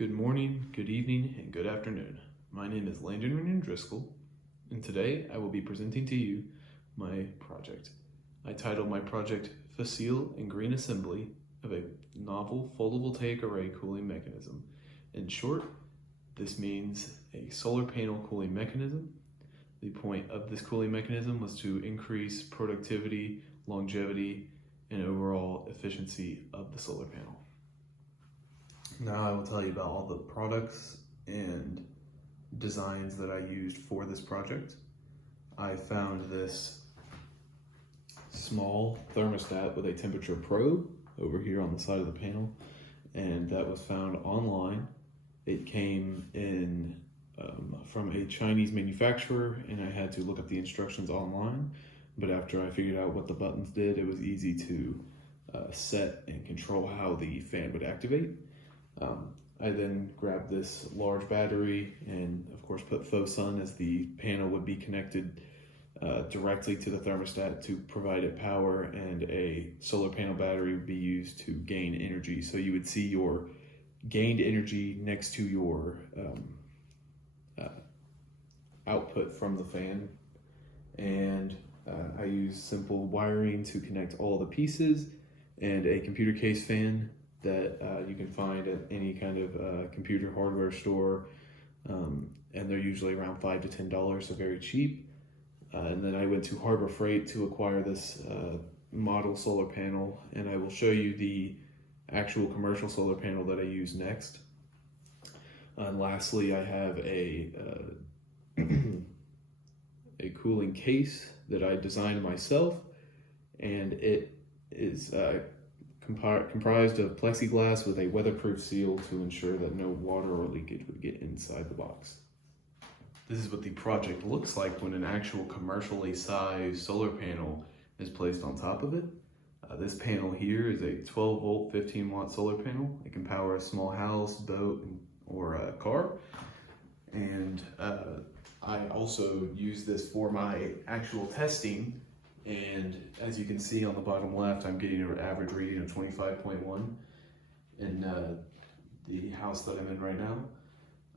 Good morning, good evening, and good afternoon. My name is Landon Renner Driscoll, and today I will be presenting to you my project. I titled my project Facile and Green Assembly of a Novel Photovoltaic Array Cooling Mechanism. In short, this means a solar panel cooling mechanism. The point of this cooling mechanism was to increase productivity, longevity, and overall efficiency of the solar panel. Now I will tell you about all the products and designs that I used for this project. I found this small thermostat with a temperature probe over here on the side of the panel, and that was found online. It came in from a Chinese manufacturer, and I had to look up the instructions online, but after I figured out what the buttons did, it was easy to set and control how the fan would activate. I then grabbed this large battery and of course put faux sun, as the panel would be connected directly to the thermostat to provide it power, and a solar panel battery would be used to gain energy. So you would see your gained energy next to your output from the fan. And I used simple wiring to connect all the pieces, and a computer case fan that you can find at any kind of computer hardware store, and they're usually around $5 to $10, so very cheap. And then I went to Harbor Freight to acquire this model solar panel, and I will show you the actual commercial solar panel that I use next. And lastly, I have a a cooling case that I designed myself, and it is comprised of Plexiglas with a weatherproof seal to ensure that no water or leakage would get inside the box. This is what the project looks like when an actual commercially sized solar panel is placed on top of it. This panel here is a 12 volt, 15 watt solar panel. It can power a small house, boat, or a car. And I also use this for my actual testing. And as you can see on the bottom left, I'm getting an average reading of 25.1 in the house that I'm in right now.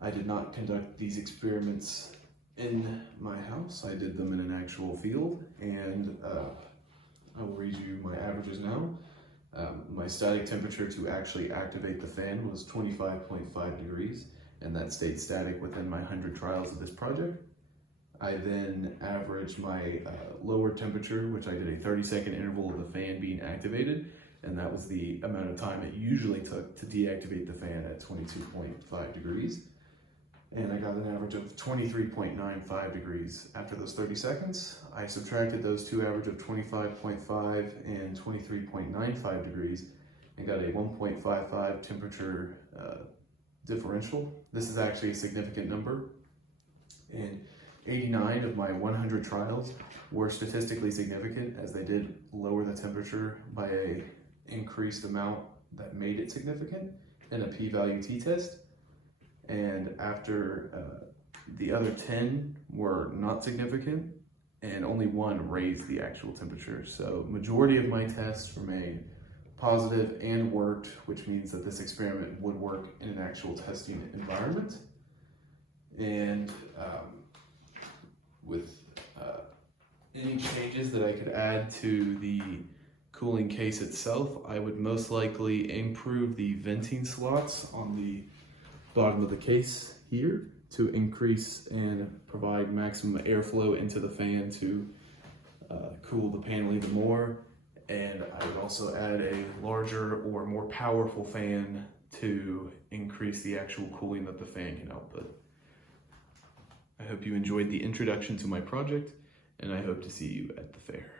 I did not conduct these experiments in my house. I did them in an actual field, and I will read you my averages now. My static temperature to actually activate the fan was 25.5 degrees, and that stayed static within my 100 trials of this project. I then averaged my lower temperature, which I did a 30-second interval of the fan being activated, and that was the amount of time it usually took to deactivate the fan at 22.5 degrees. And I got an average of 23.95 degrees. After those 30 seconds, I subtracted those two averages of 25.5 and 23.95 degrees and got a 1.55 temperature differential. This is actually a significant number, and 89 of my 100 trials were statistically significant, as they did lower the temperature by an increased amount that made it significant in a p-value t-test. And after the other 10 were not significant, and only one raised the actual temperature. So majority of my tests remained positive and worked, which means that this experiment would work in an actual testing environment. And with any changes that I could add to the cooling case itself, I would most likely improve the venting slots on the bottom of the case here to increase and provide maximum airflow into the fan to cool the panel even more. And I would also add a larger or more powerful fan to increase the actual cooling that the fan can output. I hope you enjoyed the introduction to my project, and I hope to see you at the fair.